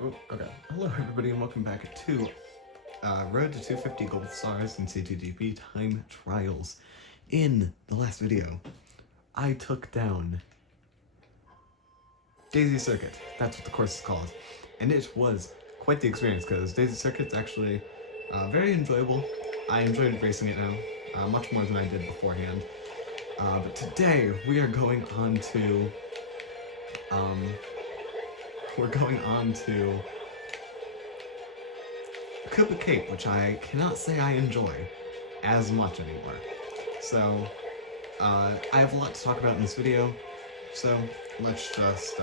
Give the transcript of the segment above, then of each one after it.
Oh, okay. Hello, everybody, and welcome back to Road to 250 Gold Stars in C2GP Time Trials. In the last video, I took down Daisy Circuit. That's what the course is called. And it was quite the experience, because Daisy Circuit's actually very enjoyable. I enjoyed racing it now, much more than I did beforehand. But today, we are going on to... Koopa Cape, which I cannot say I enjoy as much anymore. So, I have a lot to talk about in this video, so let's just,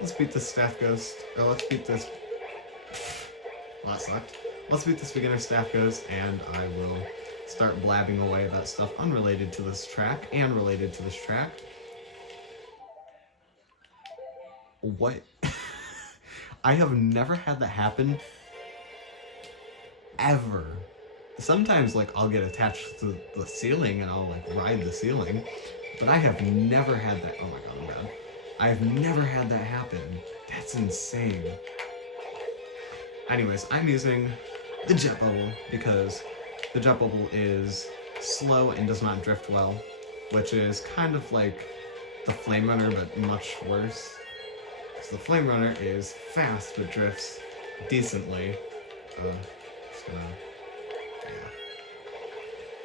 let's beat this Staff Ghost, or let's beat this... that sucked. Let's beat this beginner Staff Ghost, and I will start blabbing away about stuff unrelated to this track, and related to this track. What? I have never had that happen ever. Sometimes, like, I'll get attached to the ceiling and I'll, like, ride the ceiling, but I have never had that. Oh my god, I'm bad. I've never had that happen. That's insane. Anyways, I'm using the Jet Bubble because the Jet Bubble is slow and does not drift well, which is kind of like the Flame Runner, but much worse. So the Flame Runner is fast but drifts decently.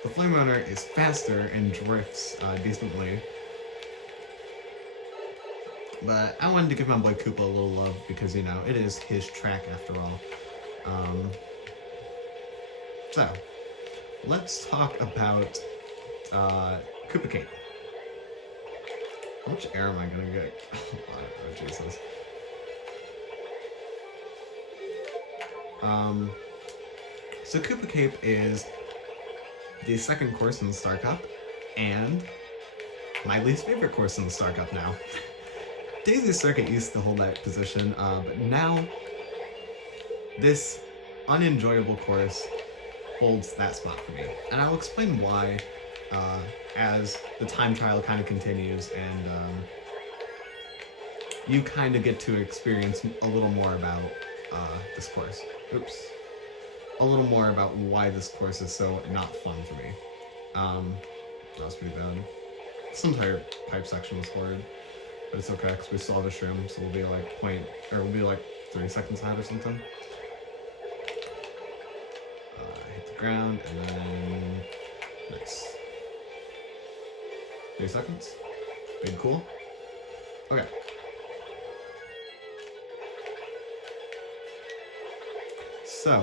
The Flame Runner is faster and drifts decently. But I wanted to give my boy Koopa a little love because, you know, it is his track after all. So, let's talk about Koopa Cape. How much air am I gonna get? Oh, Jesus. So Koopa Cape is the second course in the Star Cup, and my least favorite course in the Star Cup now. Daisy Circuit used to hold that position, but now this unenjoyable course holds that spot for me. And I'll explain why as the time trial kind of continues and you kind of get to experience a little more about this course. Oops. A little more about why this course is so not fun for me. That was pretty bad. This entire pipe section was horrid, but it's okay because we still have a shroom, so we'll be like we'll be like 30 seconds ahead or something. Hit the ground and then nice. 30 seconds. Big cool. Okay. So,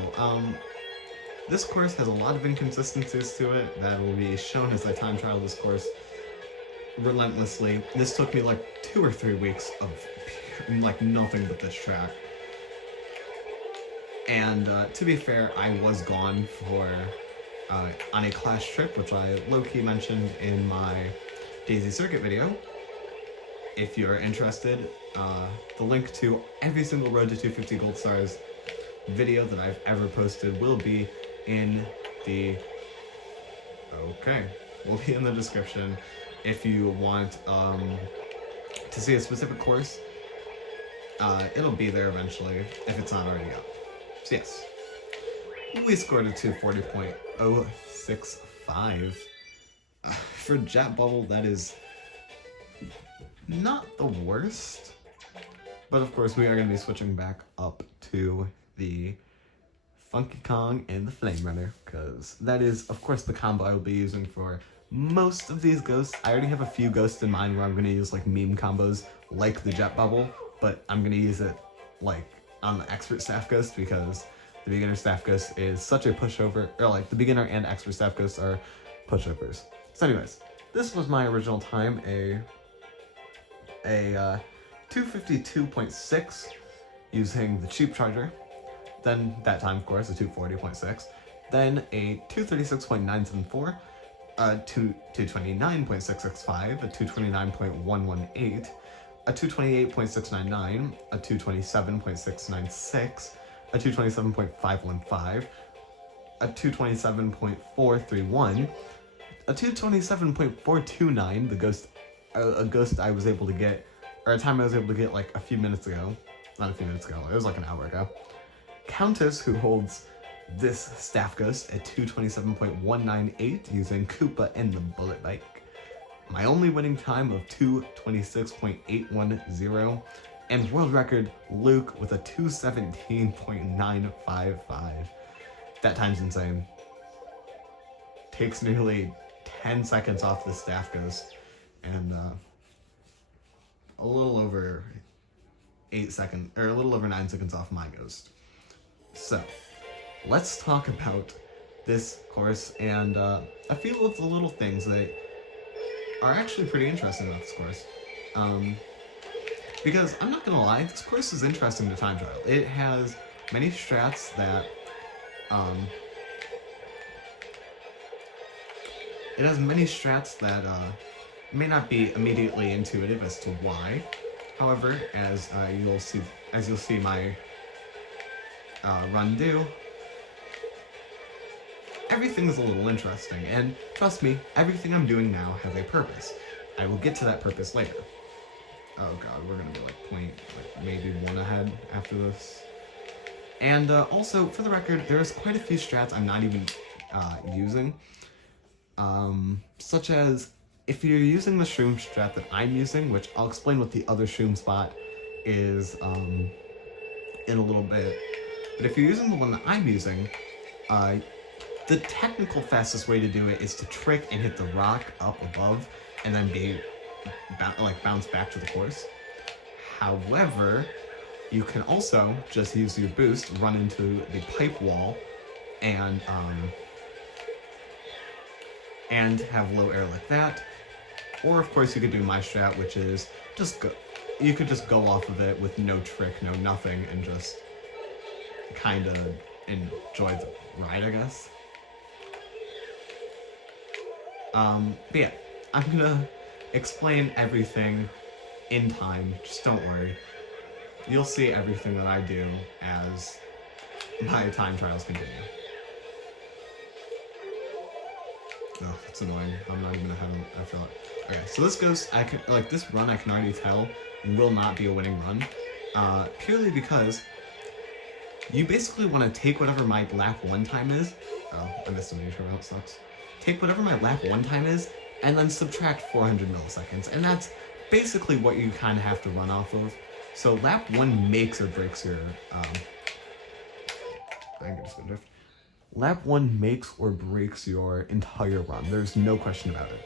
this course has a lot of inconsistencies to it that will be shown as I time trial this course relentlessly. This took me like 2 or 3 weeks of like nothing but this track. And to be fair, I was gone for on a class trip, which I low-key mentioned in my Daisy Circuit video. If you're interested, the link to every single Road to 250 Gold Stars video that I've ever posted will be in the description if you want to see a specific course. It'll be there eventually if it's not already up. So yes, we scored a 240.065 for Jet Bubble. That is not the worst, but of course we are going to be switching back up to the Funky Kong and the Flame Runner, because that is, of course, the combo I will be using for most of these ghosts. I already have a few ghosts in mind where I'm going to use, like, meme combos, like the Jet Bubble, but I'm going to use it, like, on the Expert Staff Ghost, because the Beginner Staff Ghost is such a pushover, or, like, the Beginner and Expert Staff Ghosts are pushovers. So anyways, this was my original time, a 252.6 using the cheap charger. Then that time, of course, a 240.6, then a 236.974, a 229.665, a 229.118, a 228.699, a 227.696, a 227.515, a 227.431, a 227.429, a ghost I was able to get, or a time I was able to get like a few minutes ago, not a few minutes ago, it was like an hour ago. Countess, who holds this staff ghost at 227.198 using Koopa and the bullet bike. My only winning time of 226.810. And world record Luke with a 217.955. That time's insane. Takes nearly 10 seconds off the staff ghost, and a little over 8 seconds, or a little over 9 seconds off my ghost. So, let's talk about this course and a few of the little things that are actually pretty interesting about this course. Because I'm not gonna lie, this course is interesting to time trial. It has many strats that may not be immediately intuitive as to why. However, as you'll see my run do, everything is a little interesting, and trust me, everything I'm doing now has a purpose. I will get to that purpose later. Oh god, we're gonna be maybe one ahead after this. And also, for the record, there's quite a few strats I'm not even using. Such as, if you're using the shroom strat that I'm using, which I'll explain what the other shroom spot is in a little bit. But if you're using the one that I'm using, the technical fastest way to do it is to trick and hit the rock up above and then bounce back to the course. However, you can also just use your boost, run into the pipe wall, and have low air like that. Or of course you could do my strat, which is you could just go off of it with no trick, no nothing, and just kind of enjoy the ride, I guess. But yeah, I'm gonna explain everything in time, just don't worry. You'll see everything that I do as my time trials continue. Oh, that's annoying. I'm not even ahead of, I feel it. Okay, so this ghost, this run I can already tell will not be a winning run. Purely because you basically want to take whatever my lap 1 time is. Oh, I missed a major route, sucks. Take whatever my lap 1 time is, and then subtract 400 milliseconds. And that's basically what you kind of have to run off of. So lap 1 makes or breaks your, I think I just got drift. Lap 1 makes or breaks your entire run. There's no question about it.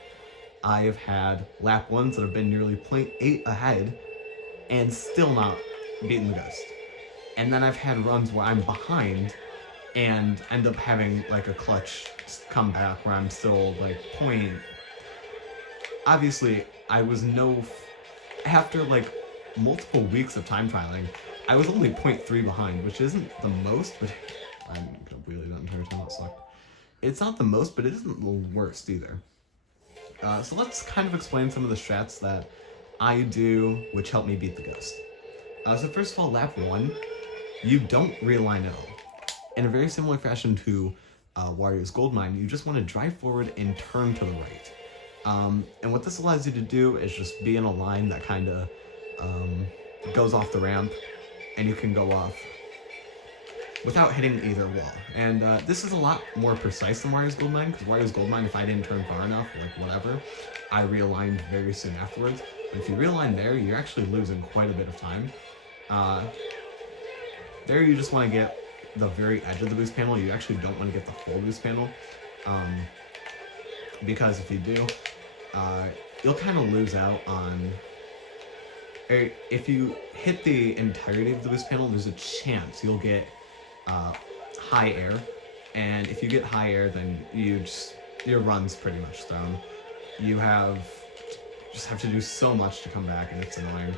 I have had lap 1s that have been nearly 0.8 ahead and still not beaten the ghost. And then I've had runs where I'm behind and end up having like a clutch comeback where I'm still like point. Obviously, I was after like multiple weeks of time trialing, I was only 0.3 behind, which isn't the most, but I'm gonna wheelie that entire time, that sucked. It's not the most, but it isn't the worst either. So let's kind of explain some of the strats that I do, which help me beat the ghost. So first of all, lap 1, you don't realign at all. In a very similar fashion to Wario's Goldmine, you just want to drive forward and turn to the right. And what this allows you to do is just be in a line that kind of goes off the ramp, and you can go off without hitting either wall. And this is a lot more precise than Wario's Goldmine, because Wario's Goldmine, if I didn't turn far enough, like whatever, I realigned very soon afterwards. But if you realign there, you're actually losing quite a bit of time. There you just want to get the very edge of the boost panel. You actually don't want to get the full boost panel, because if you do, you'll kind of lose out on... If you hit the entirety of the boost panel, there's a chance you'll get high air, and if you get high air, then your run's pretty much thrown. You just have to do so much to come back, and it's annoying.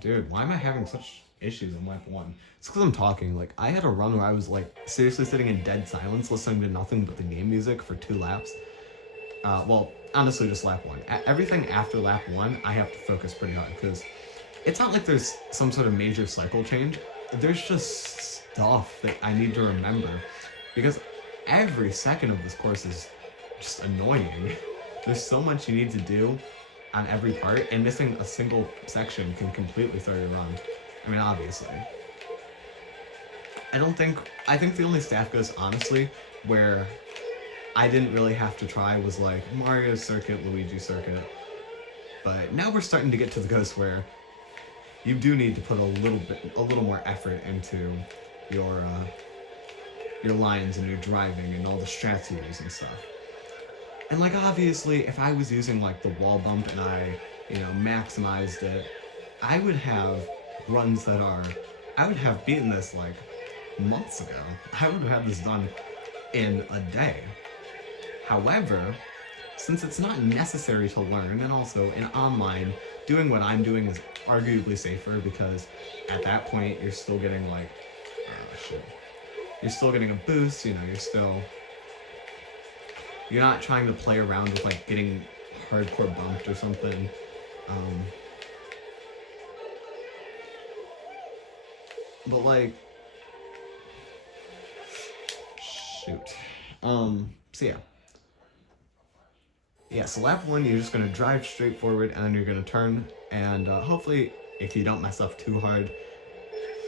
Dude, why am I having such issues on lap 1? It's because I'm talking. Like, I had a run where I was like seriously sitting in dead silence, listening to nothing but the game music for 2 laps. Well, honestly, just lap 1. Everything after lap 1, I have to focus pretty hard, because it's not like there's some sort of major cycle change. There's just stuff that I need to remember, because every second of this course is just annoying. there's so much you need to do on every part, and missing a single section can completely throw your run. I mean, obviously. I think the only staff ghost, honestly, where I didn't really have to try was like Mario Circuit, Luigi Circuit. But now we're starting to get to the ghosts where you do need to put a little more effort into your lines and your driving and all the strats you use and stuff. And like obviously, if I was using like the wall bump and I, maximized it, I would have runs I would have beaten this like months ago. I would have had this done in a day. However, since it's not necessary to learn, and also in online, doing what I'm doing is arguably safer because at that point you're still getting like, you're still getting a boost, you're not trying to play around with like getting hardcore bumped or something. But like, shoot. So yeah. Yeah, so lap 1, you're just going to drive straight forward and then you're going to turn, and hopefully, if you don't mess up too hard,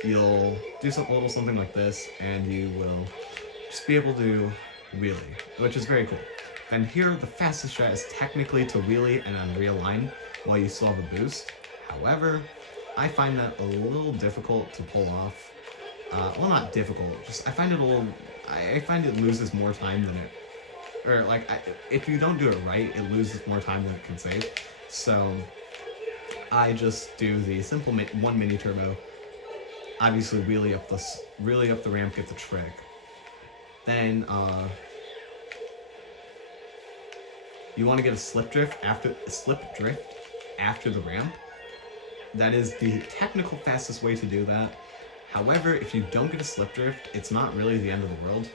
you'll do something like this, and you will just be able to wheelie, which is very cool. Then here, the fastest strat is technically to wheelie and then realign while you still have a boost. However, I find that a little difficult to pull off. Well, not difficult, just I find it loses more time than it, or like, if you don't do it right, it loses more time than it can save. So I just do the simple one mini turbo. Obviously, wheelie up the ramp, get the trick. Then you want to get a slip drift after the ramp. That is the technical fastest way to do that. However, if you don't get a slip drift, it's not really the end of the world.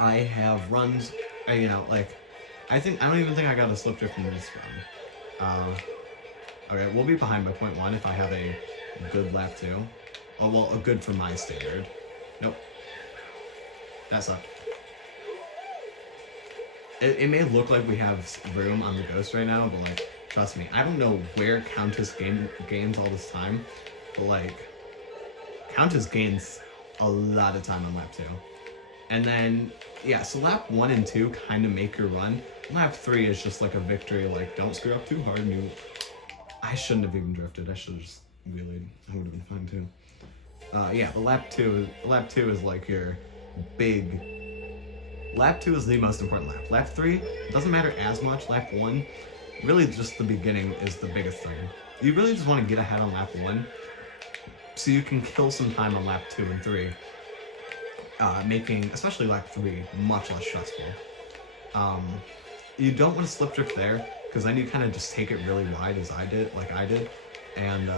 I have runs, I don't even think I got a slip drift in this run. Okay, we'll be behind by 0.1 if I have a good lap 2. Oh, well, a good for my standard. Nope. That sucked. It may look like we have room on the ghost right now, but like, trust me, I don't know where Countess gains all this time, but like, Countess gains a lot of time on lap 2. And then, yeah, so lap 1 and 2 kind of make your run. Lap 3 is just like a victory, like, don't screw up too hard. I shouldn't have even drifted. I should have just wheelied. That would have been fine too. Yeah, the lap 2 is like your big... Lap 2 is the most important lap. Lap 3 doesn't matter as much. Lap 1, really just the beginning is the biggest thing. You really just want to get ahead on lap 1 so you can kill some time on lap 2 and 3. Making, especially lap 3, much less stressful. You don't want to slip drift there, because then you kind of just take it really wide like I did, and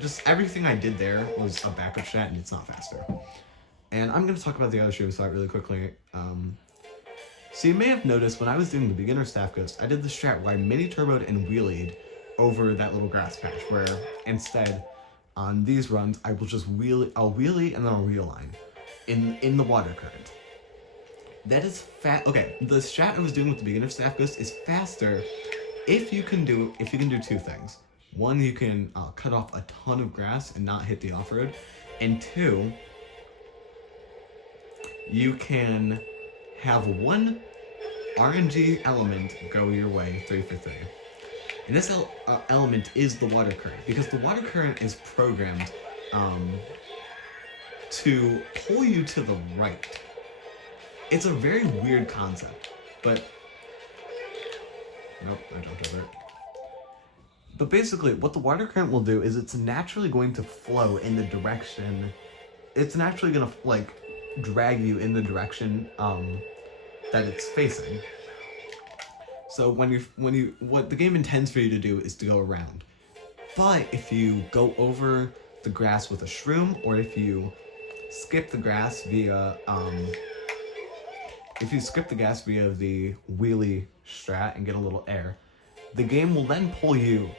just everything I did there was a backup strat, and it's not faster. And I'm going to talk about the other stream side really quickly. So you may have noticed when I was doing the beginner staff ghost, I did the strat where I mini turboed and wheelied over that little grass patch, where instead, on these runs, I will just I'll wheelie and then I'll realign in the water current. That is okay, the strat I was doing with the beginner staff ghost is faster if you can do 2 things. 1, you can cut off a ton of grass and not hit the off-road. And 2, you can have 1 RNG element go your way 3 for 3. And this element is the water current, because the water current is programmed to pull you to the right. It's a very weird concept, but... Nope, I jumped over it. But basically, what the water current will do is it's naturally going to flow in the direction... It's naturally going to, like, drag you in the direction that it's facing. So what the game intends for you to do is to go around. But if you go over the grass with a shroom, or if you skip the grass via the wheelie strat and get a little air, the game will then pull you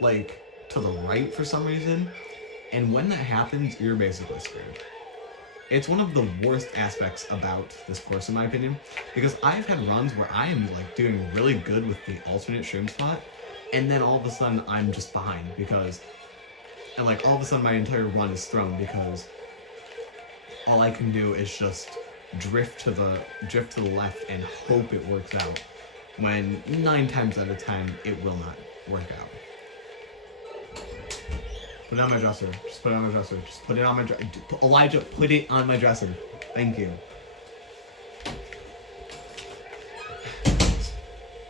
like to the right for some reason, and when that happens, you're basically screwed. It's one of the worst aspects about this course, in my opinion, because I've had runs where I am like doing really good with the alternate shroom spot, and then all of a sudden I'm just behind because, and like all of a sudden my entire run is thrown because all I can do is just drift to the left and hope it works out, when 9 times out of 10 it will not work out. Put it on my dresser. Just put it on my dresser. Just put it on my dresser. Elijah, put it on my dresser. Thank you.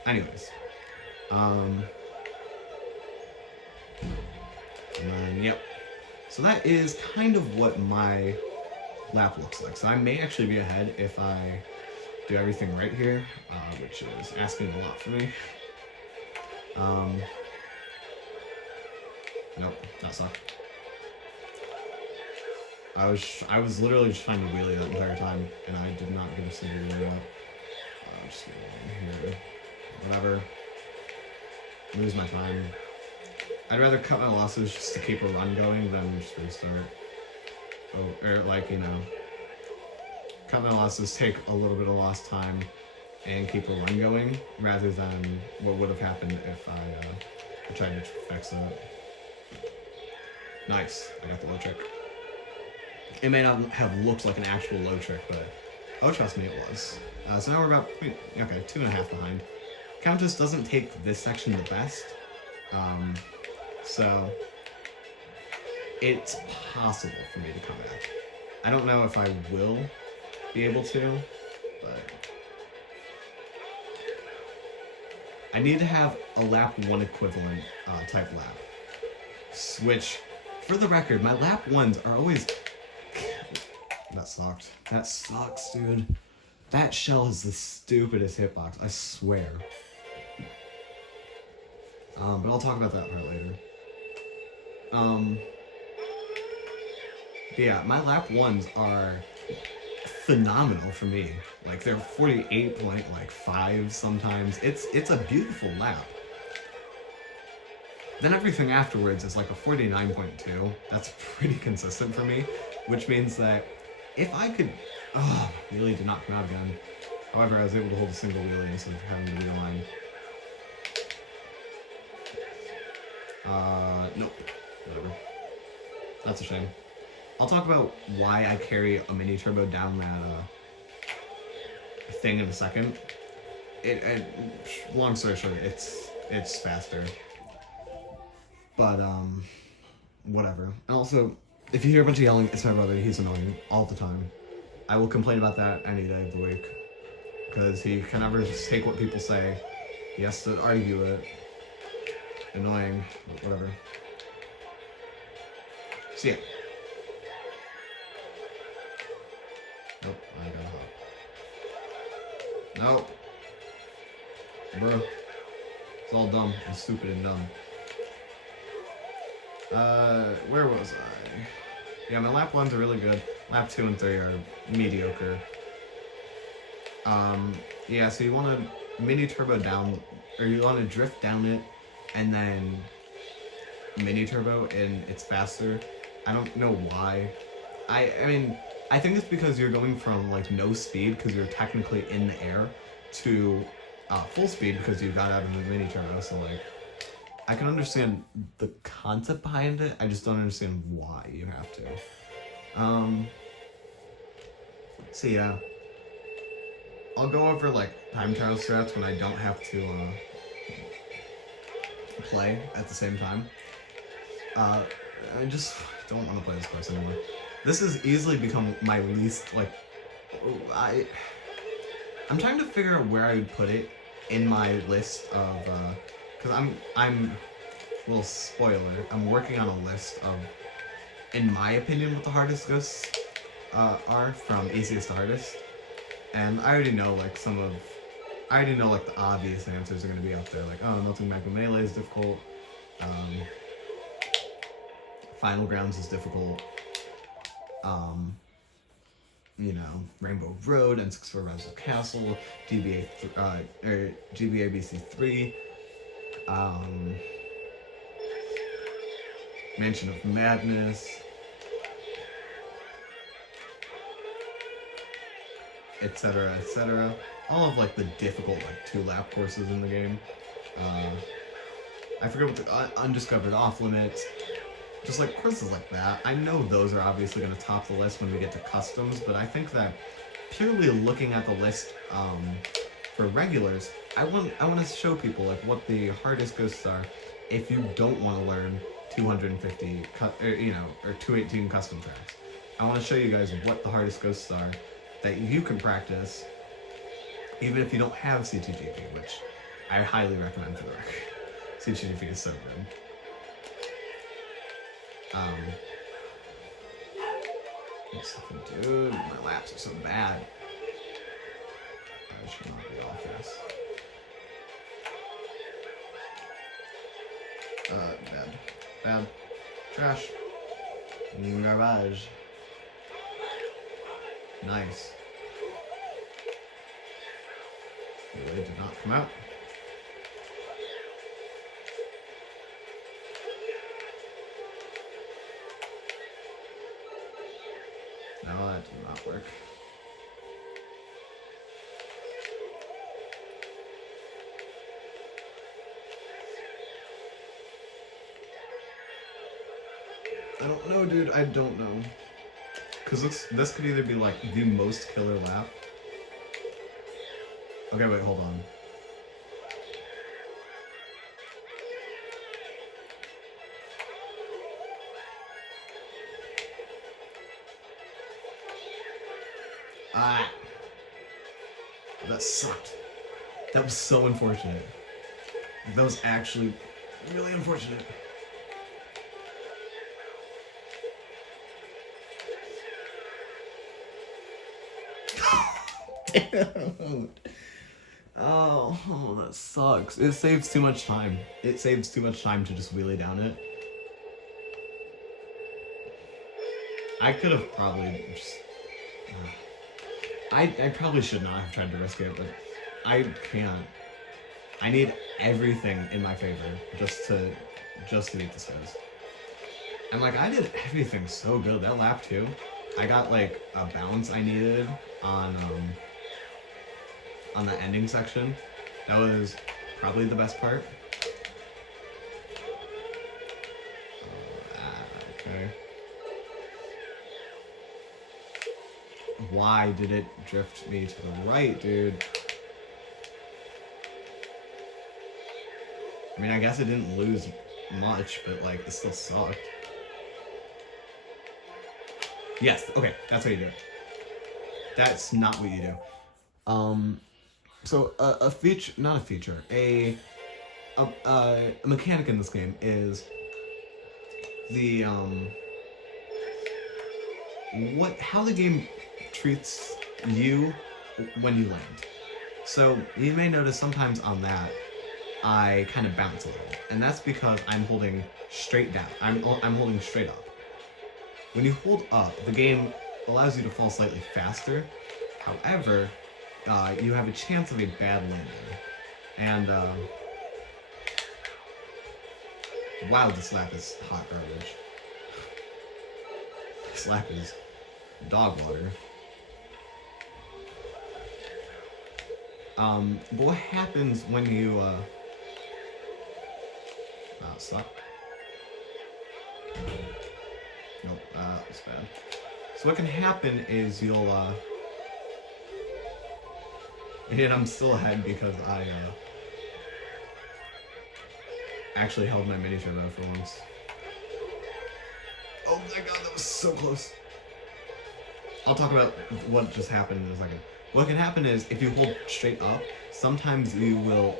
Anyways. And then, yep. So that is kind of what my lap looks like. So I may actually be ahead if I do everything right here, which is asking a lot for me. Nope, that sucked. I was literally just trying to wheelie that entire time, and I did not get a single wheelie up. Just get in here. Whatever. Lose my time. I'd rather cut my losses just to keep a run going than just restart. Oh, or like, you know, cut my losses, take a little bit of lost time, and keep a run going, rather than what would have happened if I tried to fix it. Nice, I got the low trick. It may not have looked like an actual low trick, but oh, trust me, it was. So now we're about, okay, 2.5 behind. Countess doesn't take this section the best, so it's possible for me to come back. I don't know if I will be able to, but I need to have a lap 1 equivalent type lap. Which, for the record, my lap 1s are always... That sucked. That sucks, dude. That shell is the stupidest hitbox, I swear. But I'll talk about that part later. But yeah, my lap 1s are phenomenal for me. Like, they're 48.5 sometimes. It's a beautiful lap. Then everything afterwards is like a 49.2. That's pretty consistent for me, which means that if I could... Oh, wheelie did not come out again. However, I was able to hold a single wheelie instead of having to rewind. Nope. Whatever. That's a shame. I'll talk about why I carry a mini turbo down that thing in a second. Long story short, it's faster. But whatever. And also, if you hear a bunch of yelling, it's my brother. He's annoying all the time. I will complain about that any day of the week, because he can never just take what people say. He has to argue it. Annoying, but whatever. So yeah. Nope, I got hot. Nope. Bro. It's all dumb and stupid and dumb. Where was I? Yeah, my lap 1s are really good. Lap 2 and 3 are mediocre. Yeah, so you want to mini turbo down, or you want to drift down it, and then mini turbo, and it's faster. I don't know why. I mean, I think it's because you're going from like no speed, because you're technically in the air, to full speed because you got out of the mini turbo. So like, I can understand the concept behind it. I just don't understand why you have to. So yeah, I'll go over like time trial strats when I don't have to play at the same time. I just don't want to play this course anymore. This has easily become my least, like, I'm trying to figure out where I would put it in my list of, because I'm, little spoiler, I'm working on a list of, in my opinion, what the hardest ghosts are, from easiest to hardest. And I already know, like, the obvious answers are going to be up there, like, oh, Melting Magma Melee is difficult, Final Grounds is difficult, you know, Rainbow Road, N64 Rise of Castle, GBA BC3, Mansion of Madness, etc., etc. All of like the difficult like 2-lap courses in the game. I forget what the undiscovered off limits. Just like courses like that. I know those are obviously going to top the list when we get to customs, but I think that purely looking at the list for regulars, I want to show people like what the hardest ghosts are if you don't want to learn 250 or 218 custom tracks. I want to show you guys what the hardest ghosts are that you can practice even if you don't have CTGP, which I highly recommend for the record. CTGP is so good. Dude, my laps are so bad. I should not be off this. Bad. Bad. Trash. Garbage. Nice. Really did not come out. No, that did not work. I don't know, dude. I don't know. Because this could either be like the most killer lap. Okay, wait, hold on. Ah! That sucked. That was so unfortunate. That was actually really unfortunate. Damn. Oh, that sucks. It saves too much time. It saves too much time to just wheelie down it. I could have probably just... I probably should not have tried to risk it, but I can't. I need everything in my favor just to beat this guys. And like I did everything so good that lap too. I got like a bounce I needed on the ending section. That was probably the best part. Okay. Why did it drift me to the right, dude? I mean, I guess it didn't lose much, but like, it still sucked. Yes, okay, that's how you do it. That's not what you do. So a feature, not a feature, a mechanic in this game is the, how the game treats you when you land. So you may notice sometimes on that, I kind of bounce a little, and that's because I'm holding straight down. I'm holding straight up. When you hold up, the game allows you to fall slightly faster. However, you have a chance of a bad landing. And wow, this lap is hot garbage. This lap is dog water. But what happens when you suck. Nope, that's bad. So what can happen is you'll and I'm still ahead because I actually held my mini turbo for once. Oh my god, that was so close. I'll talk about what just happened in a second. What can happen is if you hold straight up, sometimes you will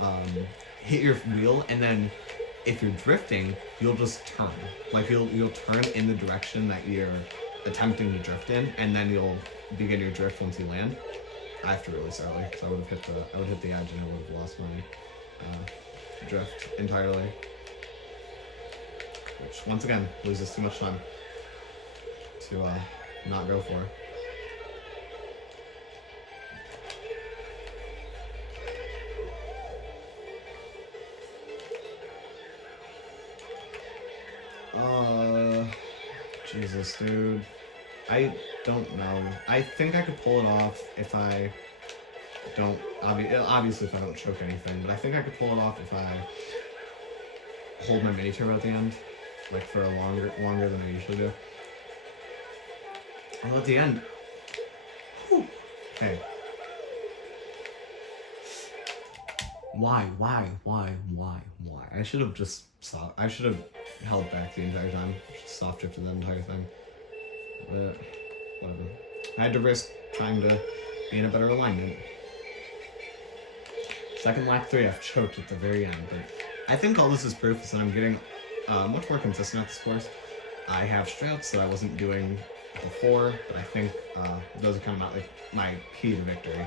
hit your wheel, and then if you're drifting, you'll just turn. Like you'll turn in the direction that you're attempting to drift in, and then you'll begin your drift once you land. I have to release early, so I would hit the edge and I would have lost my drift entirely. Which once again loses too much time to not go for. Jesus, dude. I don't know. I think I could pull it off if I don't... Obviously if I don't choke anything, but I think I could pull it off if I hold my mini turbo at the end. Like for a longer than I usually do. Although at the end... Whew, okay. Why? I should have just stopped. I should have held back the entire time. Just soft drifted that entire thing. But whatever. I had to risk trying to be in a better alignment. Second lap 3, I've choked at the very end, but I think all this is proof is that I'm getting much more consistent at this course. I have straights that I wasn't doing before, but I think those are kind of not like my key to victory.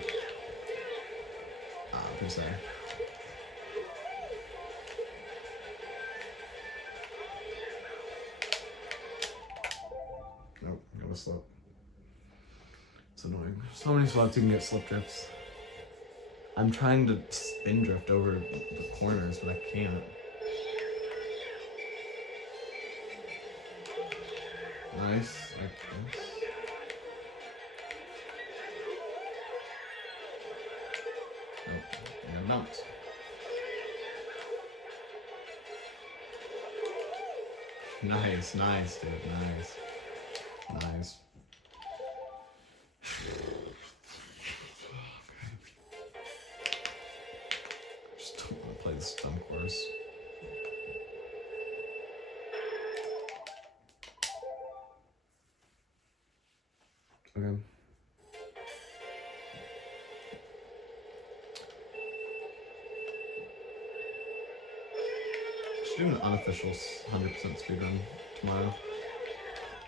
Per se. Nope, got a slip. It's annoying. So many spots you can get slip drifts. I'm trying to spin drift over the corners, but I can't. Nice, like this. Nope, and bounce. Nice, dude, nice. Just don't want to play this dumb course. Okay. I should do an unofficial 100% speedrun tomorrow.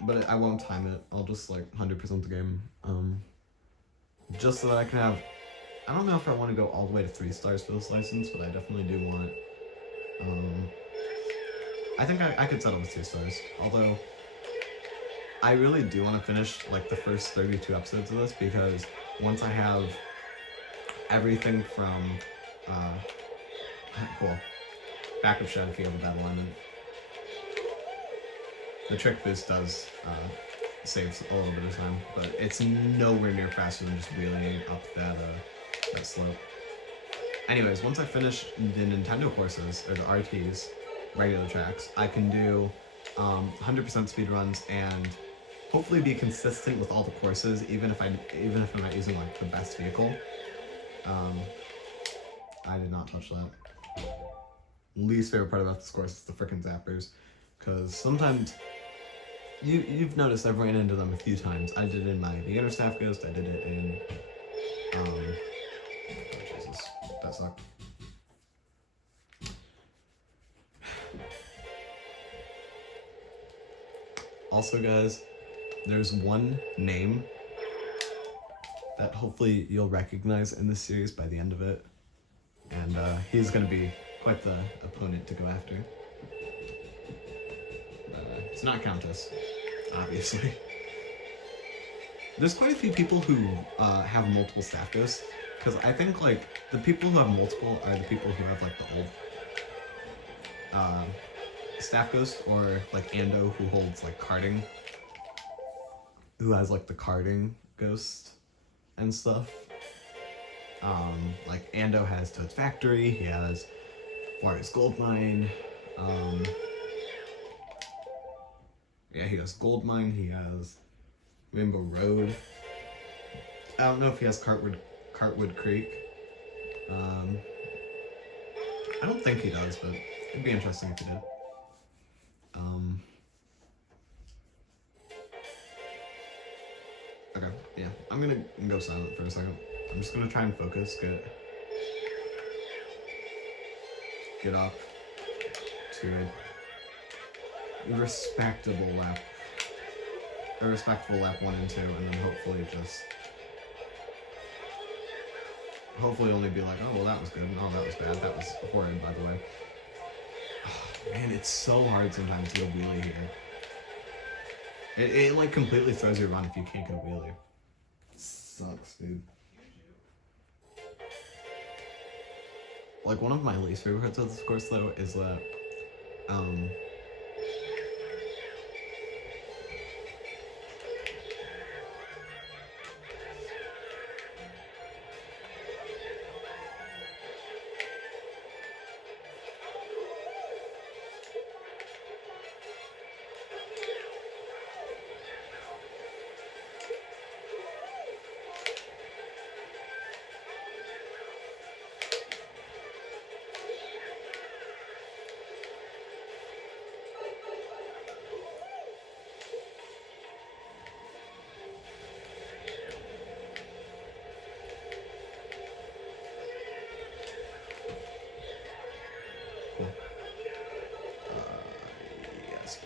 But I won't time it. I'll just like 100% the game. Just so that I can have... I don't know if I want to go all the way to 3 stars for this license, but I definitely do want... I think I could settle with 2 stars. Although, I really do want to finish like the first 32 episodes of this, because once I have everything from... cool. Backup shot if you have a bad alignment. The trick boost does save a little bit of time, but it's nowhere near faster than just wheeling up that slope. Anyways, once I finish the Nintendo courses, or the RTs, regular tracks, I can do 100% speed runs and hopefully be consistent with all the courses, even if I'm not using like the best vehicle. I did not touch that. Least favorite part about this course is the frickin' zappers, because sometimes you've noticed I've ran into them a few times. I did it in my beginner staff ghost. I did it in oh Jesus, that sucked. Also, guys, there's one name that hopefully you'll recognize in this series by the end of it, and he's gonna be quite the opponent to go after. It's not Countess, obviously. There's quite a few people who have multiple staff ghosts, because I think like the people who have multiple are the people who have like the old staff ghost, or like Ando, who holds like karting, who has like the karting ghost and stuff. Like Ando has Toad's Factory, he has Wario's Gold Mine, yeah, he has Gold Mine, he has Rainbow Road. I don't know if he has Cartwood Creek. I don't think he does, but it'd be interesting if he did. Okay, yeah, I'm gonna go silent for a second. I'm just gonna try and focus, get up to a respectable lap 1 and 2, and then hopefully only be like, oh well, that was good, no, that was bad, that was horrid, by the way. Oh, man, it's so hard sometimes to go wheelie here. It like completely throws your run if you can't go wheelie. It sucks, dude. Like, one of my least favorite parts of this course, though, is that,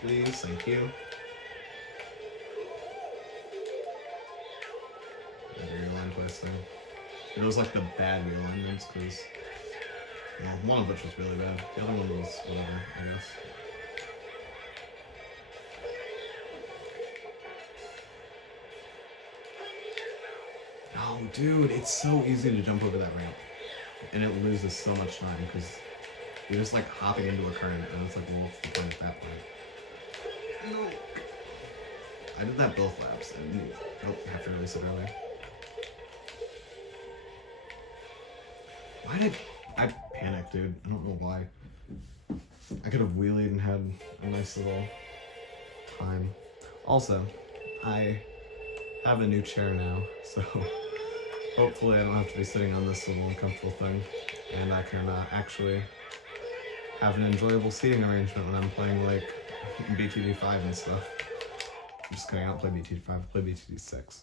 please. Thank you. The realigned place thing. It was like the bad realignments, because well, one of which was really bad. The other one was whatever, I guess. Oh, dude, it's so easy to jump over that ramp. And it loses so much time, because you're just like hopping into a current, and it's like, well, what's the point at that point? No. I did that both laps, and oh, I have to release it earlier. Why did I panic, dude? I don't know why. I could have wheelied and had a nice little time. Also, I have a new chair now, so hopefully I don't have to be sitting on this little uncomfortable thing, and I can actually have an enjoyable seating arrangement when I'm playing like BTD5 and stuff. I'm just kidding, I don't play BTD5, I play BTD6.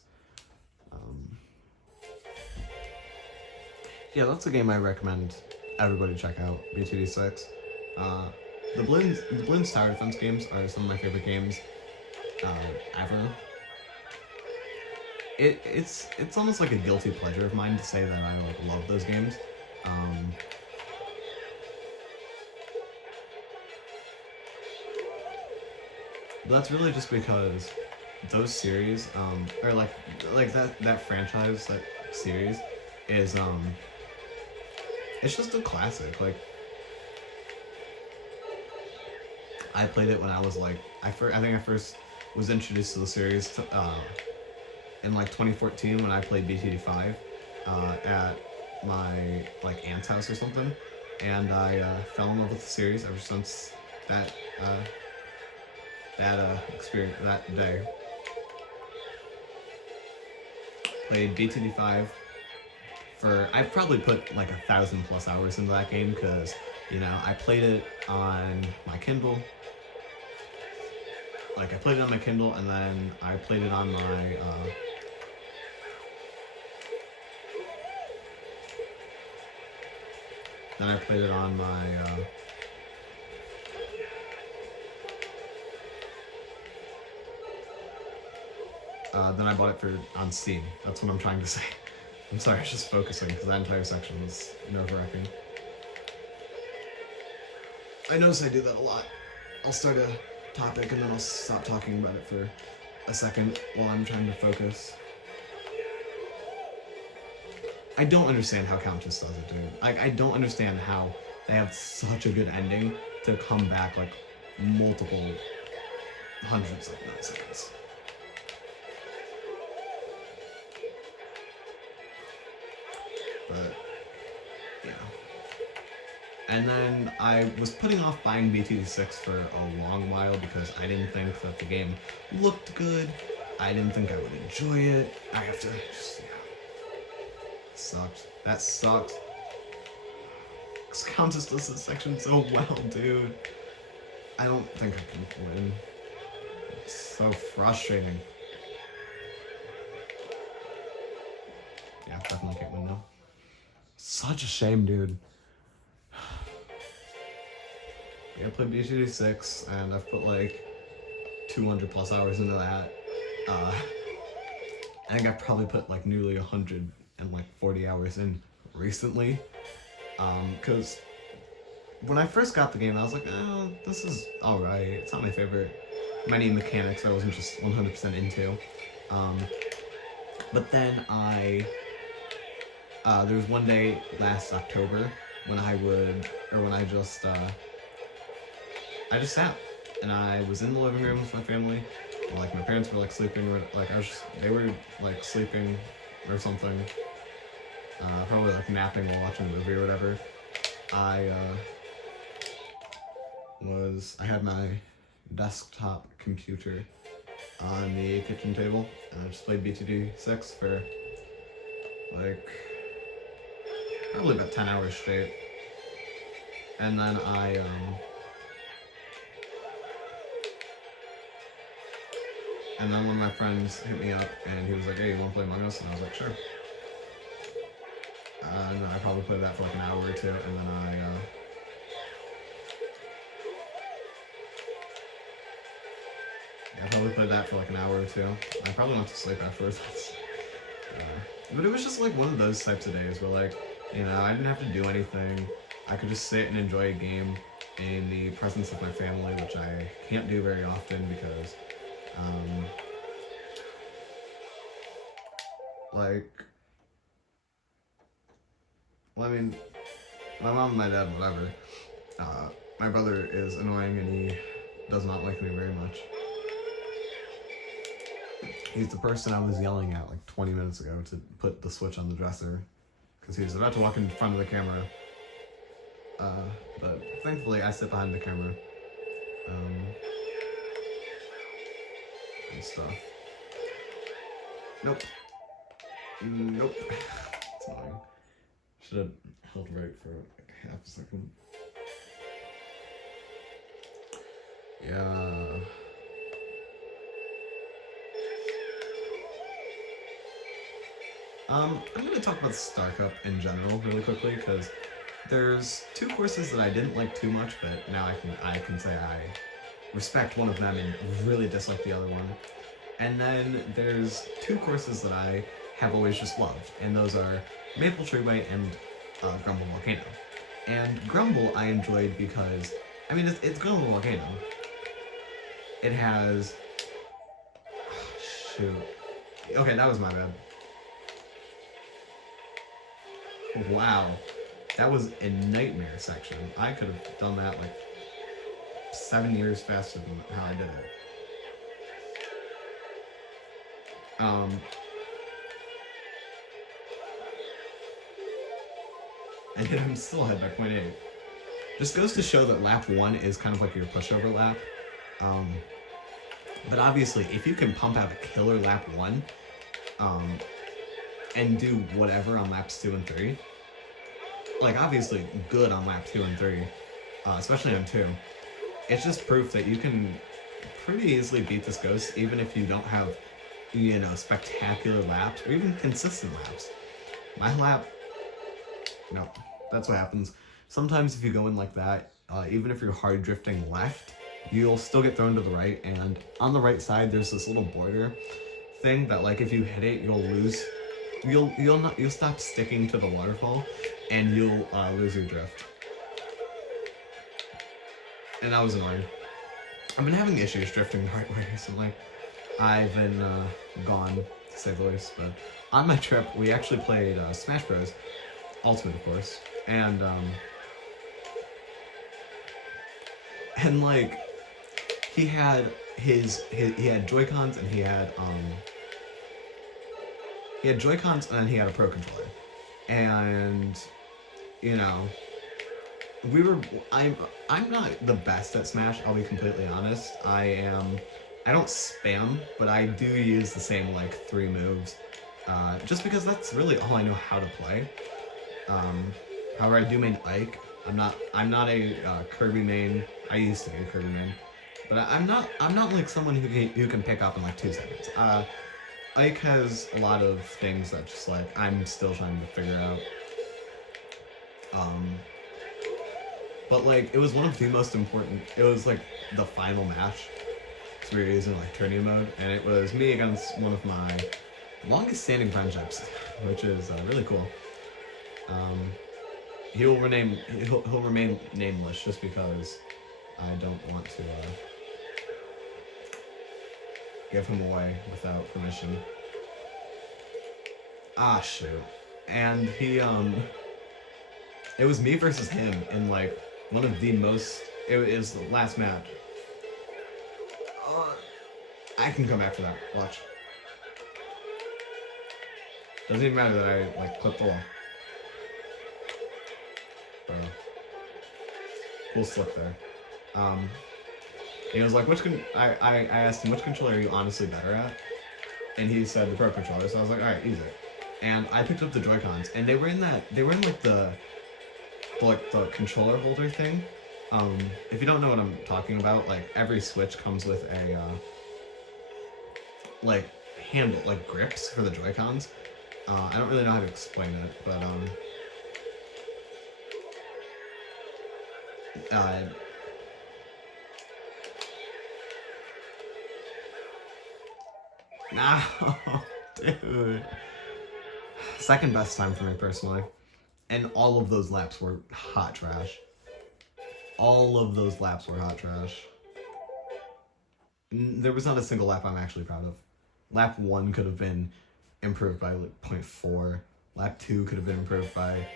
Yeah, that's a game I recommend everybody check out, BTD6. The Bloons Tower Defense games are some of my favorite games ever. It's almost like a guilty pleasure of mine to say that I like love those games. But that's really just because those series, or like that franchise, that series, is it's just a classic. Like, I played it when I was like, I think I first was introduced to the series in like 2014 when I played BTD5 at my like aunt's house or something, and I fell in love with the series ever since that experience, that day. Played BTD5 for, I've probably put like 1,000+ hours into that game, because, you know, I played it on my Kindle. Like, I played it on my Kindle, and then I played it on my, then I played it on my, then I bought it on Steam. That's what I'm trying to say. I'm sorry, I was just focusing, because that entire section was nerve-wracking. I notice I do that a lot. I'll start a topic, and then I'll stop talking about it for a second while I'm trying to focus. I don't understand how Countess does it, dude. I don't understand how they have such a good ending to come back, like, multiple hundreds of milliseconds. But, yeah. And then I was putting off buying BTD6 for a long while because I didn't think that the game looked good. I didn't think I would enjoy it. I have to just, yeah. Sucks. That sucks. Because Countess does this section so well, dude. I don't think I can win. It's so frustrating. Yeah, definitely can't win now. Such a shame, dude. Yeah, I played BTD6, and I've put like 200+ hours into that. I think I've probably put like nearly 140 hours in recently. Because when I first got the game, I was like, oh, this is alright. It's not my favorite. Many mechanics I wasn't just 100% into. But then there was one day last October when I just sat, and I was in the living room with my family, and, like, my parents were like sleeping, or like they were like sleeping or something, probably like napping while watching a movie or whatever. I had my desktop computer on the kitchen table, and I just played BTD6 for like probably about 10 hours straight. And then and then one of my friends hit me up, and he was like, hey, you wanna play Among Us? And I was like, sure. And then I probably played that for like an hour or two, and then I probably played that for like an hour or two. I probably went to sleep afterwards. uh, but it was just like one of those types of days where like, you know, I didn't have to do anything. I could just sit and enjoy a game in the presence of my family, which I can't do very often because, like, well, I mean, my mom and my dad, whatever. My brother is annoying and he does not like me very much. He's the person I was yelling at like 20 minutes ago to put the switch on the dresser because he was about to walk in front of the camera. But thankfully I sit behind the camera and stuff. Nope. Nope. It's annoying. Should have held right for like half a second. Yeah. I'm going to talk about the Star Cup in general really quickly because there's two courses that I didn't like too much, but now I can say I respect one of them and really dislike the other one. And then there's two courses that I have always just loved, and those are Maple Treeway and Grumble Volcano. And Grumble I enjoyed because, I mean, it's Grumble Volcano. It has... shoot. Okay, that was my bad. Wow. That was a nightmare section. I could have done that like 7 years faster than how I did it. And I'm still ahead by 0.8. Just goes to show that lap 1 is kind of like your pushover lap. But obviously, if you can pump out a killer lap 1, and do whatever on laps 2 and 3, like obviously good on lap 2 and 3, especially on 2, it's just proof that you can pretty easily beat this ghost even if you don't have, you know, spectacular laps or even consistent laps. My lap, no, that's what happens. Sometimes if you go in like that, even if you're hard drifting left, you'll still get thrown to the right, and on the right side there's this little border thing that like if you hit it, you'll lose. You'll stop sticking to the waterfall, and you'll lose your drift. And that was annoying. I've been having issues drifting the right way recently. I've been gone, to say the least. But on my trip, we actually played Smash Bros. Ultimate, of course, and like he had his he had Joy-Cons and he had Joy-Cons and then he had a Pro Controller. And, you know, I'm not the best at Smash, I'll be completely honest. I don't spam, but I do use the same, like, 3 moves. Just because that's really all I know how to play. However, I do main Ike. I'm not a Kirby main. I used to be a Kirby main. But I'm not like someone who can pick up in, like, 2 seconds. Ike has a lot of things that just like I'm still trying to figure out. But like it was one of the most important. It was like the final match, so we were using like tourney mode, and it was me against one of my longest standing friendships, which is really cool. He'll remain nameless just because I don't want to give him away without permission. Ah, shoot. And he, it was me versus him in, like, one of the most, it was the last match. I can come back for that, watch. Doesn't even matter that I, like, clipped the wall. Bro. Cool slip there. He was like, I asked him, which controller are you honestly better at? And he said the Pro Controller, so I was like, alright, easy. And I picked up the Joy-Cons, and they were in like the controller holder thing. If you don't know what I'm talking about, like every Switch comes with a like handle, like grips for the Joy-Cons. I don't really know how to explain it, but No, dude. Second best time for me personally. And all of those laps were hot trash. All of those laps were hot trash. There was not a single lap I'm actually proud of. Lap 1 could have been improved by like 0.4. Lap 2 could have been improved by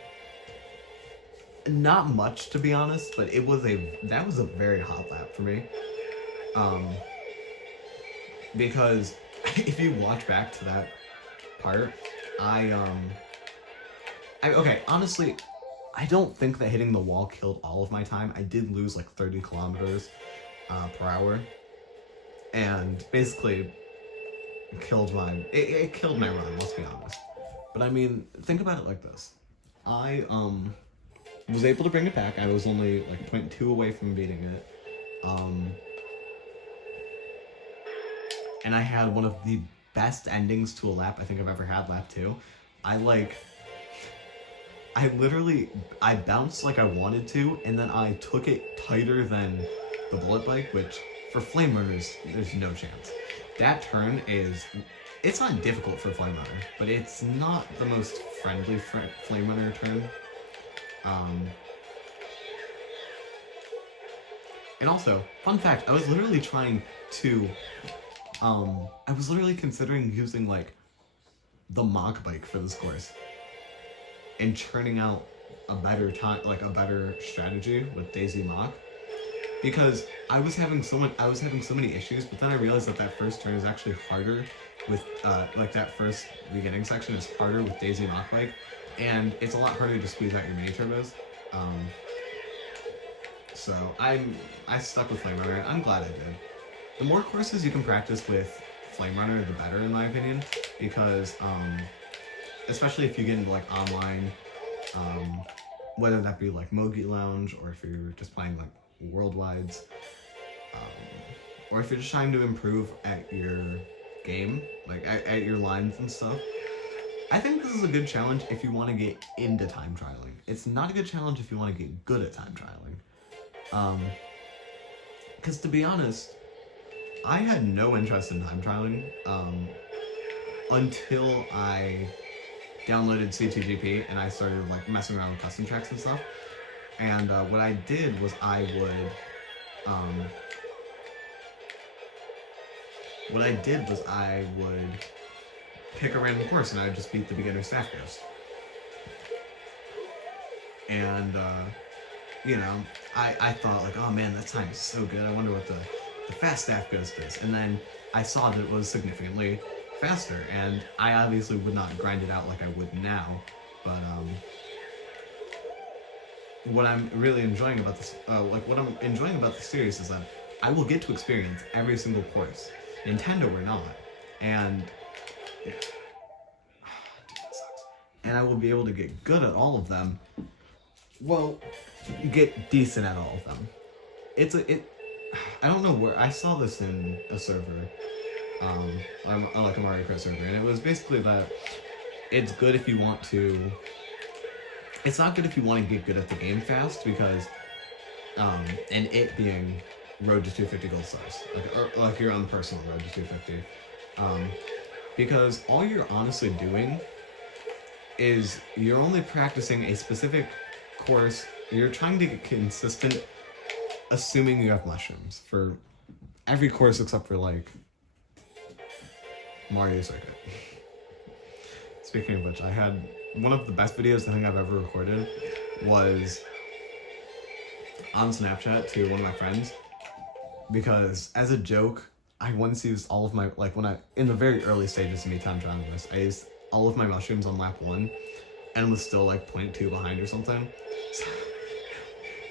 not much, to be honest, but that was a very hot lap for me. Because if you watch back to that part, okay, honestly, I don't think that hitting the wall killed all of my time. I did lose like 30 kilometers per hour, and basically killed it killed my run, let's be honest. But I mean, think about it like this. I was able to bring it back. I was only like 0.2 away from beating it. And I had one of the best endings to a lap I think I've ever had, lap 2. I bounced like I wanted to, and then I took it tighter than the bullet bike, which for flame runners, there's no chance. That turn it's not difficult for a flame runner, but it's not the most friendly flame runner turn. And also, fun fact, I was literally considering using like the mock bike for this course and churning out a better better strategy with Daisy Mock, because I was having so many issues, but then I realized that first turn is actually harder with that first beginning section is harder with Daisy Mock bike, and it's a lot harder to squeeze out your mini turbos. So I stuck with Flame Runner. I'm glad I did. The more courses you can practice with Flame Runner, the better, in my opinion, because especially if you get into like online, whether that be like Mogi Lounge, or if you're just playing like worldwides, or if you're just trying to improve at your game, like at your lines and stuff. I think this is a good challenge if you want to get into time trialing. It's not a good challenge if you want to get good at time trialing. Because to be honest, I had no interest in time trialing until I downloaded CTGP and I started like messing around with custom tracks and stuff. And what I did was I would pick a random course and I would just beat the beginner staff ghost. And I thought like, oh man, that time is so good. I wonder what the fast staff ghost is. And then I saw that it was significantly faster, and I obviously would not grind it out like I would now, but what I'm really enjoying about this, what I'm enjoying about the series is that I will get to experience every single course, Nintendo or not, and dude, that sucks. And I will be able to get good at all of them. Well, get decent at all of them. I don't know where I saw this in a server, like a Mario Kart server, and it was basically that it's good if you want to. It's not good if you want to get good at the game fast, because, and it being road to 250 gold stars, like your own personal road to 250, because all you're honestly doing is you're only practicing a specific course. You're trying to get consistent, assuming you have mushrooms for every course except for like Mario Circuit. Speaking of which, I had one of the best videos I think I've ever recorded was on Snapchat to one of my friends, because as a joke, I once used all of my, like when in the very early stages of me time trialing this, I used all of my mushrooms on lap 1 and was still like 0.2 behind or something. So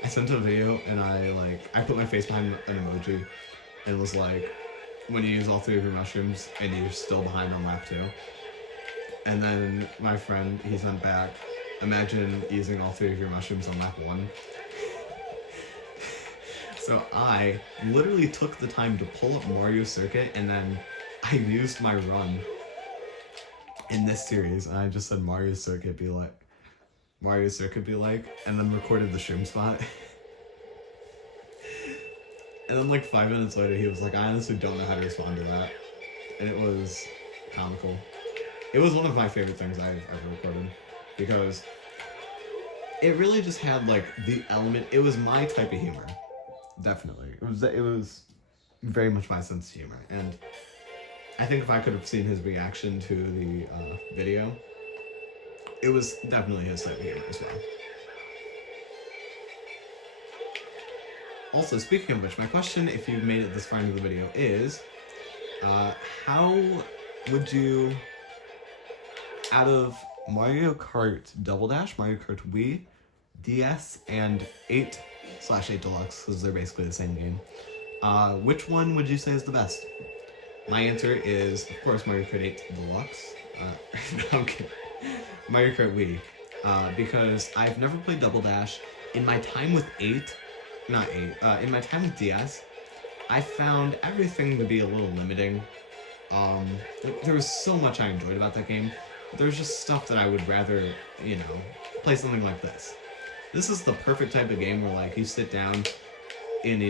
I sent a video and I put my face behind an emoji and was like, when you use all 3 of your mushrooms and you're still behind on lap 2. And then my friend, he sent back, imagine using all 3 of your mushrooms on lap 1. So I literally took the time to pull up Mario Circuit, and then I used my run in this series, and I just said Mario Circuit be like, and then recorded the shroom spot. And then like 5 minutes later, he was like, I honestly don't know how to respond to that. and it was comical. It was one of my favorite things I've ever recorded, because it really just had like the element. It was my type of humor, definitely. It was very much my sense of humor, and I think if I could have seen his reaction to the video, it was definitely his type of humor as well. Also, speaking of which, my question, if you've made it this far into the video, is how would you, out of Mario Kart Double Dash, Mario Kart Wii, DS, and 8/8 Deluxe, because they're basically the same game, which one would you say is the best? My answer is, of course, Mario Kart 8 Deluxe. No, I'm kidding. Mario Kart Wii. Because I've never played Double Dash. In my time with in my time with DS, I found everything to be a little limiting. There was so much I enjoyed about that game. There's just stuff that I would rather, play something like this. This is the perfect type of game where, like, you sit down and,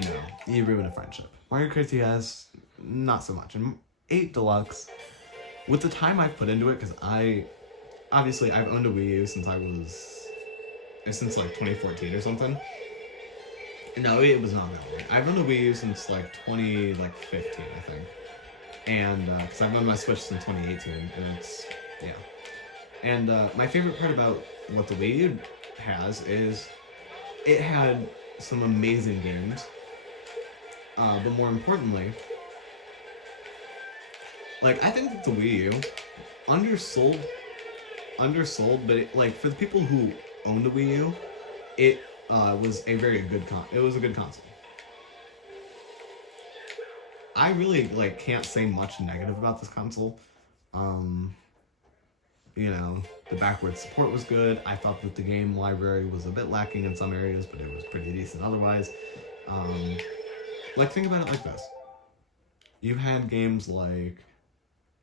you ruin a friendship. Mario Kart DS, not so much. And 8 Deluxe, with the time I've put into it, because I've owned a Wii U since since like 2014 or something. No, it was not that long. I've owned a Wii U since like 2015, I think. And, because I've owned my Switch since 2018, and yeah. And, my favorite part about what the Wii U has is it had some amazing games, but more importantly, like, I think that the Wii U, undersold, but like, for the people who owned the Wii U, it was a very good it was a good console. I really, like, can't say much negative about this console. The backwards support was good. I thought that the game library was a bit lacking in some areas, but it was pretty decent otherwise. Like, think about it like this. You had games like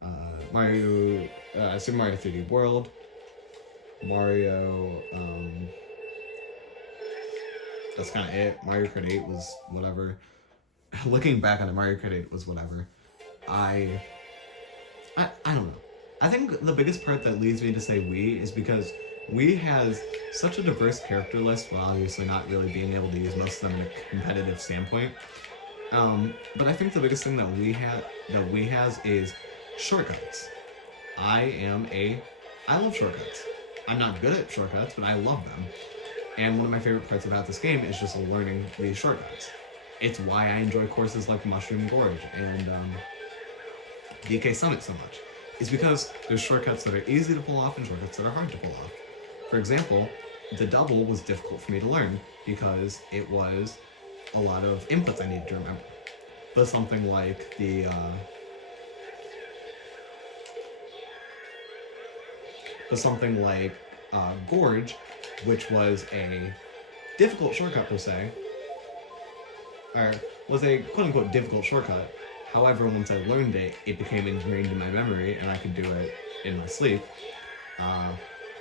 Super Mario 3D World, Mario, that's kind of it. Mario Kart 8 was whatever. Looking back on it, Mario Kart 8 was whatever. I don't know. I think the biggest part that leads me to say Wii is because Wii has such a diverse character list, while obviously not really being able to use most of them in a competitive standpoint. But I think the biggest thing that Wii has is shortcuts. I love shortcuts. I'm not good at shortcuts, but I love them. And one of my favorite parts about this game is just learning these shortcuts. It's why I enjoy courses like Mushroom Gorge and DK Summit so much. It's because there's shortcuts that are easy to pull off and shortcuts that are hard to pull off. For example, the double was difficult for me to learn because it was a lot of inputs I needed to remember. But something like Gorge, which was a difficult shortcut per se, or was a quote-unquote difficult shortcut. However, once I learned it, it became ingrained in my memory, and I could do it in my sleep. I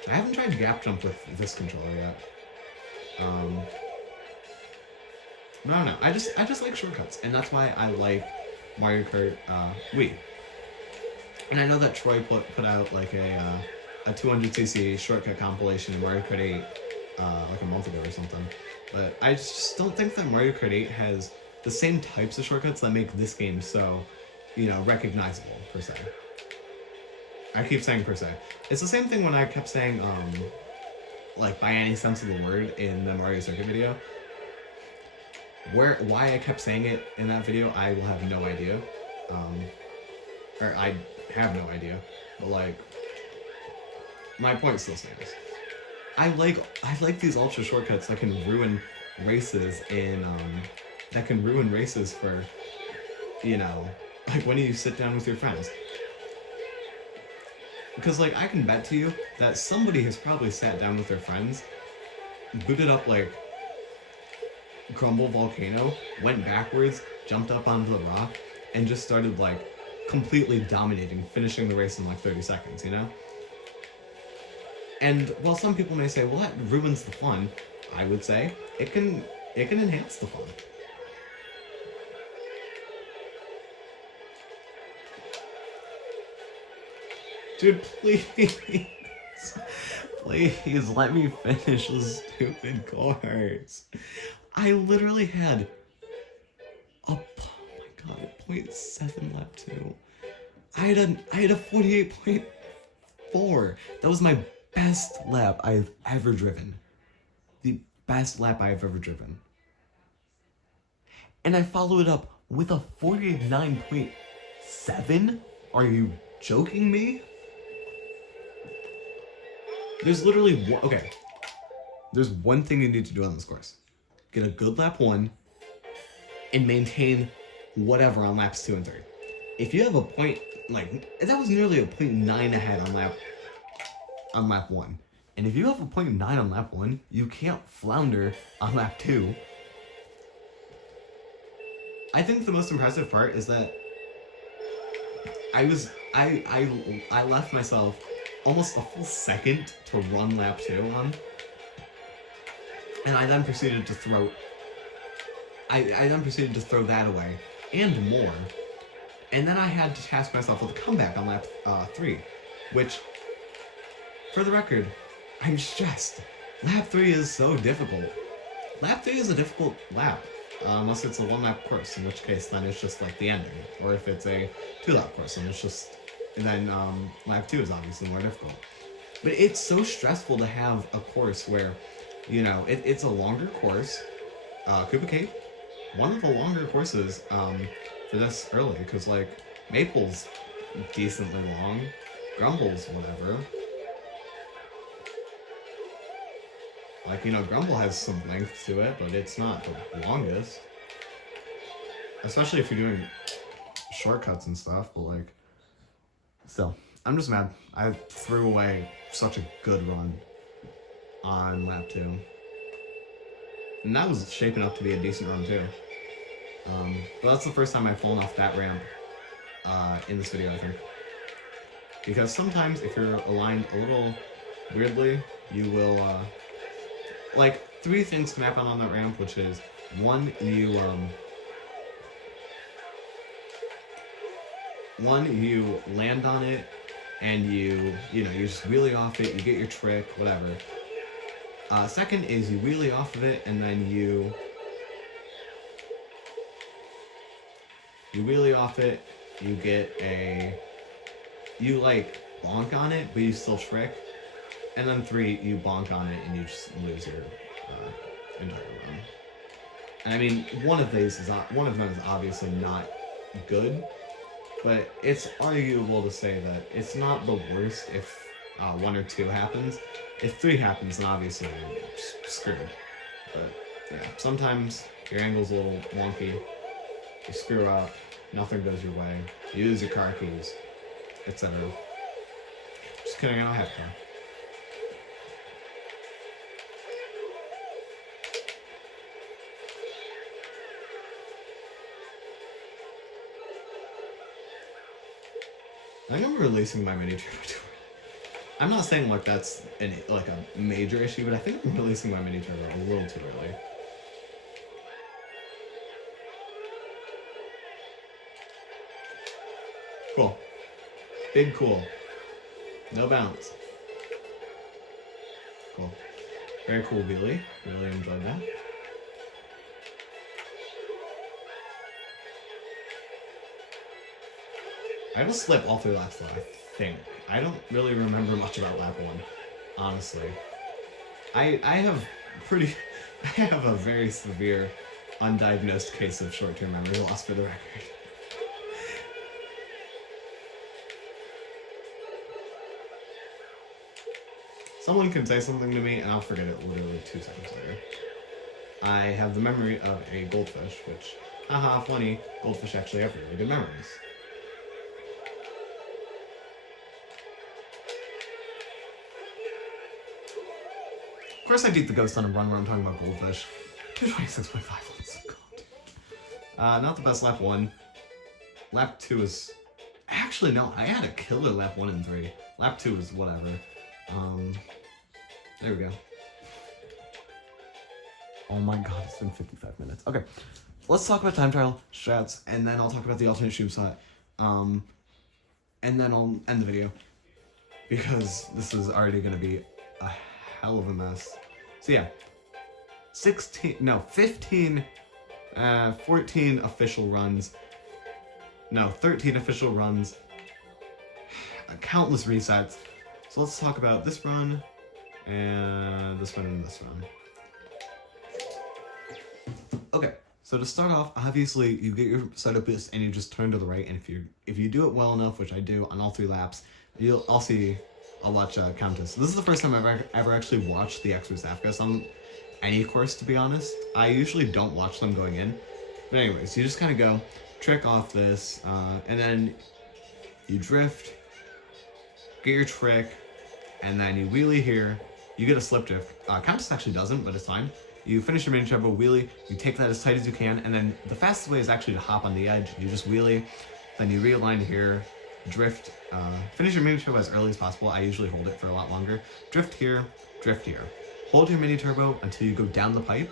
haven't tried gap jump with this controller yet. I don't know. I just like shortcuts, and that's why I like Mario Kart Wii. And I know that Troy put out like a 200cc shortcut compilation in Mario Kart 8 like a month ago or something. But I just don't think that Mario Kart 8 has the same types of shortcuts that make this game so, recognizable, per se. I keep saying per se. It's the same thing when I kept saying, like, by any sense of the word in the Mario Circuit video. Why I kept saying it in that video, I will have no idea. Or I have no idea. But, like, my point still stands. I like these ultra shortcuts that can ruin races for, like when you sit down with your friends. Because, like, I can bet to you that somebody has probably sat down with their friends, booted up, like, Grumble Volcano, went backwards, jumped up onto the rock, and just started, like, completely dominating, finishing the race in, like, 30 seconds, And while some people may say, well, that ruins the fun, I would say it can enhance the fun. Dude, please. Please let me finish this stupid course. I literally had oh my god, 0.7 lap 2. I had a 48.4. That was my best lap I've ever driven. The best lap I've ever driven. And I followed it up with a 49.7? Are you joking me? There's literally one, okay. There's one thing you need to do on this course. Get a good lap 1 and maintain whatever on laps 2 and 3. If you have a point, like, that was nearly a 0.9 ahead on lap 1. And if you have a 0.9 on lap 1, you can't flounder on lap 2. I think the most impressive part is that I left myself almost a full second to run lap 2 on. And I then proceeded to throw that away and more. And then I had to task myself with a comeback on lap 3, which, for the record, I'm stressed. Lap 3 is so difficult. Lap 3 is a difficult lap, unless it's a 1-lap course, in which case then it's just like the ending. Or if it's a 2-lap course, and it's just, and then lap 2 is obviously more difficult. But it's so stressful to have a course where, you know, it's a longer course. Koopa Cape, one of the longer courses for this early, because like Maple's decently long, Grumble's whatever. Like, you know, Grumble has some length to it, but it's not the longest. Especially if you're doing shortcuts and stuff, but like, still, I'm just mad. I threw away such a good run on lap 2. And that was shaping up to be a decent run too. But that's the first time I've fallen off that ramp in this video, I think. Because sometimes if you're aligned a little weirdly, you will, like, 3 things can happen on that ramp, which is, 1, you land on it, and you just wheelie off it, you get your trick, whatever. Second is you wheelie off of it, and then you wheelie off it, you get you like bonk on it, but you still trick. And then 3, you bonk on it and you just lose your entire run. And I mean, one of them is obviously not good, but it's arguable to say that it's not the worst if 1 or 2 happens. If 3 happens, then obviously you're screwed. But yeah, sometimes your angle's a little wonky, you screw up, nothing goes your way, you lose your car keys, etc. Just kidding, I don't have car. I think I'm releasing my mini turbo too early. I'm not saying like that's a major issue, but I think I'm releasing my mini turbo a little too early. Cool. Big cool. No bounce. Cool. Very cool wheelie. Really enjoyed that. I will slip all 3 laps though, I think. I don't really remember much about lap 1, honestly. I have a very severe undiagnosed case of short-term memory loss, for the record. Someone can say something to me and I'll forget it literally 2 seconds later. I have the memory of a goldfish, which, haha, funny, goldfish actually have really good memories. Of course I beat the ghost on a run where I'm talking about goldfish. 226.5, let's go. Not the best lap 1. Lap 2 is... Actually, no, I had a killer lap 1 and 3. Lap 2 is whatever. There we go. Oh my god, it's been 55 minutes. Okay, let's talk about time trial, strats, and then I'll talk about the alternate tube slot. And then I'll end the video. because this is already going to be a hell of a mess. So yeah, 14 official runs. No, 13 official runs. Countless resets. So let's talk about this run, and this one, and this run. Okay, so to start off, obviously you get your setup boost and you just turn to the right, and if you do it well enough, which I do on all 3 laps, I'll watch Countess. This is the first time I've ever actually watched the X Afghas on any course, to be honest. I usually don't watch them going in. But anyways, you just kind of go, trick off this, and then you drift, get your trick, and then you wheelie here. You get a slip drift. Countess actually doesn't, but it's fine. You finish your mini turbo wheelie, you take that as tight as you can, and then the fastest way is actually to hop on the edge. You just wheelie, then you realign here, drift, finish your mini turbo as early as possible. I usually hold it for a lot longer. Drift here, hold your mini turbo until you go down the pipe,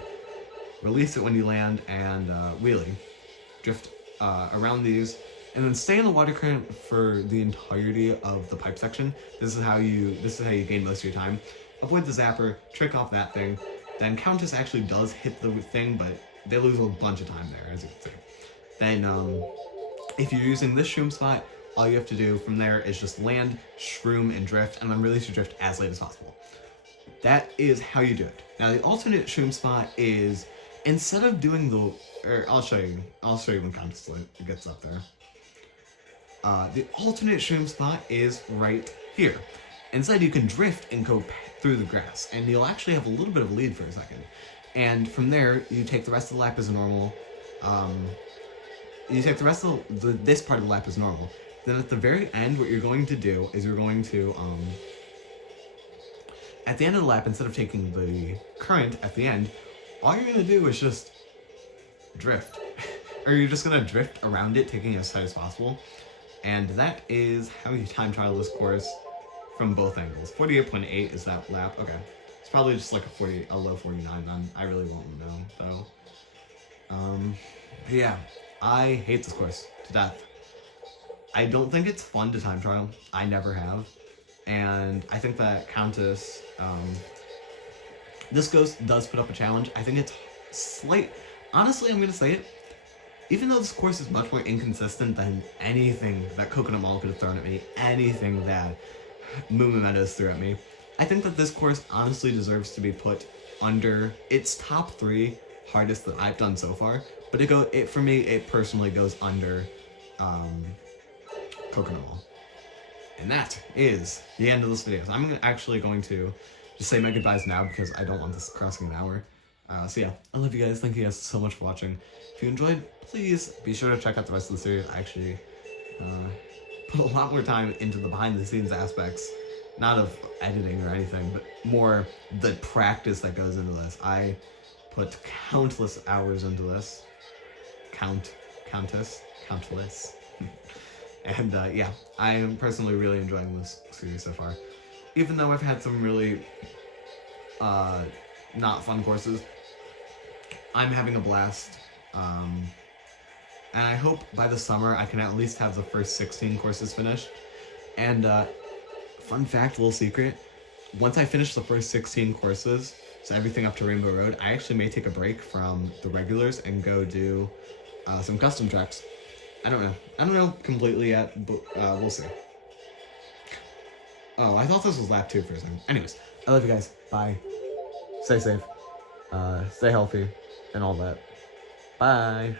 release it when you land, and wheelie. Drift around these, and then stay in the water current for the entirety of the pipe section. This is how you gain most of your time. Avoid the zapper, trick off that thing. Then Countess actually does hit the thing, but they lose a bunch of time there, as you can see. Then if you're using this shroom spot, all you have to do from there is just land, shroom, and drift, and then release your drift as late as possible. That is how you do it. Now the alternate shroom spot is, instead of doing I'll show you when Countess gets up there. The alternate shroom spot is right here. Instead, you can drift and go through the grass, and you'll actually have a little bit of a lead for a second. And from there, you take the rest of the lap as normal. You take the rest of this part of the lap as normal. Then at the very end, what you're going to do is you're going to, at the end of the lap, instead of taking the current at the end, all you're going to do is just drift. Or you're just going to drift around it, taking it as tight as possible. And that is how you time trial this course from both angles. 48.8 is that lap. Okay. It's probably just like a low 49 then. I really won't know, though. But yeah, I hate this course to death. I don't think it's fun to time trial. I never have. And I think that Countess, this does put up a challenge. I think it's honestly, I'm going to say it. Even though this course is much more inconsistent than anything that Coconut Mall could have thrown at me, anything that Moo Moo Meadows threw at me, I think that this course honestly deserves to be put under its top 3 hardest that I've done so far. But for me, it personally goes under Coconut Mall. And that is the end of this video. So I'm actually going to just say my goodbyes now because I don't want this crossing an hour. So yeah, I love you guys. Thank you guys so much for watching. If you enjoyed, please be sure to check out the rest of the series. I actually put a lot more time into the behind the scenes aspects, not of editing or anything, but more the practice that goes into this. I put countless hours into this. Countless. And yeah, I am personally really enjoying this series so far. Even though I've had some really not fun courses, I'm having a blast. And I hope by the summer I can at least have the first 16 courses finished. And fun fact, little secret, once I finish the first 16 courses, so everything up to Rainbow Road, I actually may take a break from the regulars and go do some custom tracks. I don't know completely yet, but we'll see. Oh, I thought this was lap 2 for a second. Anyways, I love you guys. Bye. Stay safe. Stay healthy and all that. Bye.